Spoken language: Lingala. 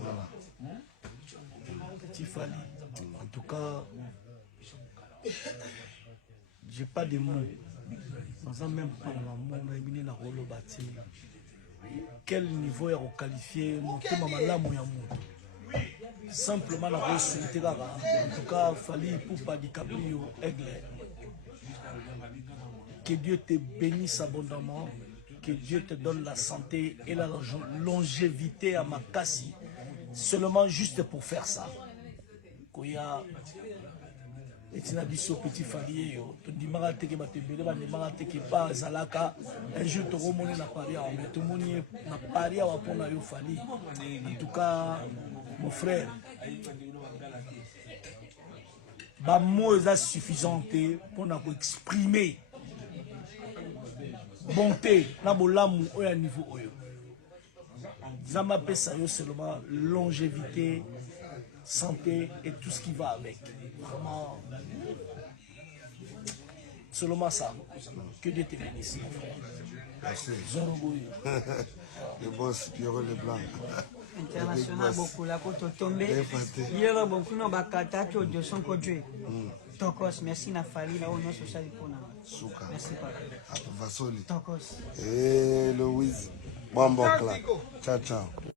Voilà. Petit Fally. En tout cas, j'ai pas de mots. Dans un même pas dans le monde, la rolo bâti. Quel niveau est qualifié mon thème malamu ya moto. Simplement la ressuscité là. En tout cas, Fally pour pas DiCaprio aigle. Que Dieu te bénisse abondamment. Que Dieu te donne la santé et la longévité à Makassi. Seulement juste pour faire ça. Koya etina biso petit Fally yo to dimaka teke batebele ba dimaka teke ba zalaka un jour to romone na paria mais to moni na paria wa pona yo Fally. En tout cas mon frère ba mots est suffisant pour na ko exprimer bonté na bolamu oya niveau oyo. Zama pesa yo seulement longévité, santé et tout ce qui va avec. Vraiment, seulement ça. Que Dieu te bénisse, mon frère. Merci. Zoroboui. Le boss, Pierrot Leblanc. International beaucoup la côte tombée. Il y a beaucoup de bakata qui ont son côté. Tokos, merci na Fally là où nous social pour nous. Souka. Merci papa. Vasoli. Tokos. Et Louise. Bon, bon, ciao, ciao.